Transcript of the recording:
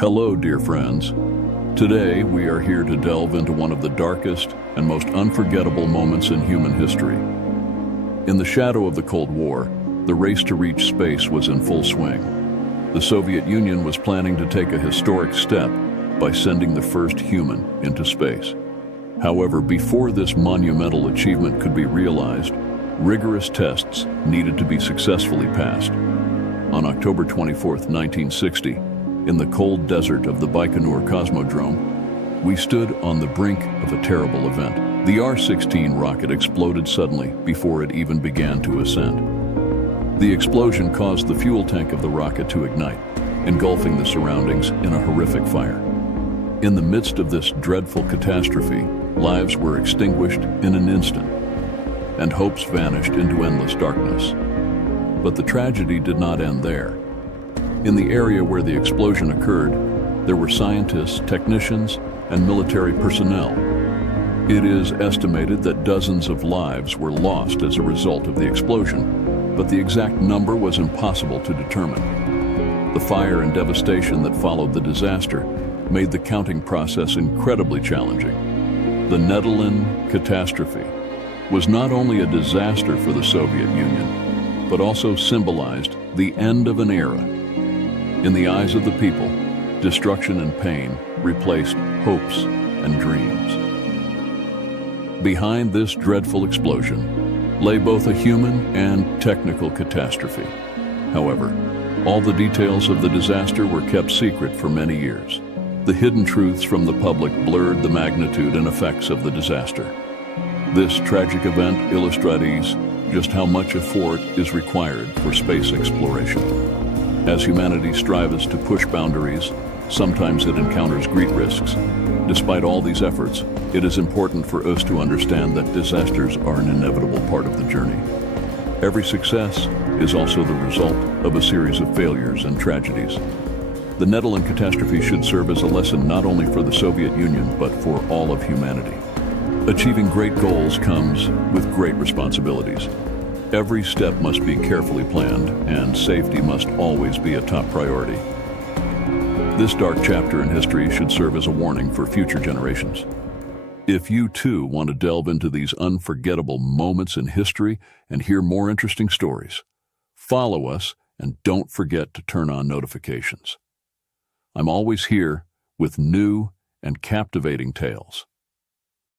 Hello, dear friends. Today, we are here to delve into one of the darkest and most unforgettable moments in human history. In the shadow of the Cold War, the race to reach space was in full swing. The Soviet Union was planning to take a historic step by sending the first human into space. However, before this monumental achievement could be realized, rigorous tests needed to be successfully passed. On October 24, 1960, in the cold desert of the Baikonur Cosmodrome, we stood on the brink of a terrible event. The R-16 rocket exploded suddenly before it even began to ascend. The explosion caused the fuel tank of the rocket to ignite, engulfing the surroundings in a horrific fire. In the midst of this dreadful catastrophe, lives were extinguished in an instant, and hopes vanished into endless darkness. But the tragedy did not end there. In the area where the explosion occurred, there were scientists, technicians, and military personnel. It is estimated that dozens of lives were lost as a result of the explosion, but the exact number was impossible to determine. The fire and devastation that followed the disaster made the counting process incredibly challenging. The Nedelin catastrophe was not only a disaster for the Soviet Union, but also symbolized the end of an era. In the eyes of the people, destruction and pain replaced hopes and dreams. Behind this dreadful explosion lay both a human and technical catastrophe. However, all the details of the disaster were kept secret for many years. The hidden truths from the public blurred the magnitude and effects of the disaster. This tragic event illustrates just how much effort is required for space exploration. As humanity strives to push boundaries, sometimes it encounters great risks. Despite all these efforts, it is important for us to understand that disasters are an inevitable part of the journey. Every success is also the result of a series of failures and tragedies. The Nedelin catastrophe should serve as a lesson not only for the Soviet Union, but for all of humanity. Achieving great goals comes with great responsibilities. Every step must be carefully planned, and safety must always be a top priority. This dark chapter in history should serve as a warning for future generations. If you too want to delve into these unforgettable moments in history and hear more interesting stories, follow us and don't forget to turn on notifications. I'm always here with new and captivating tales.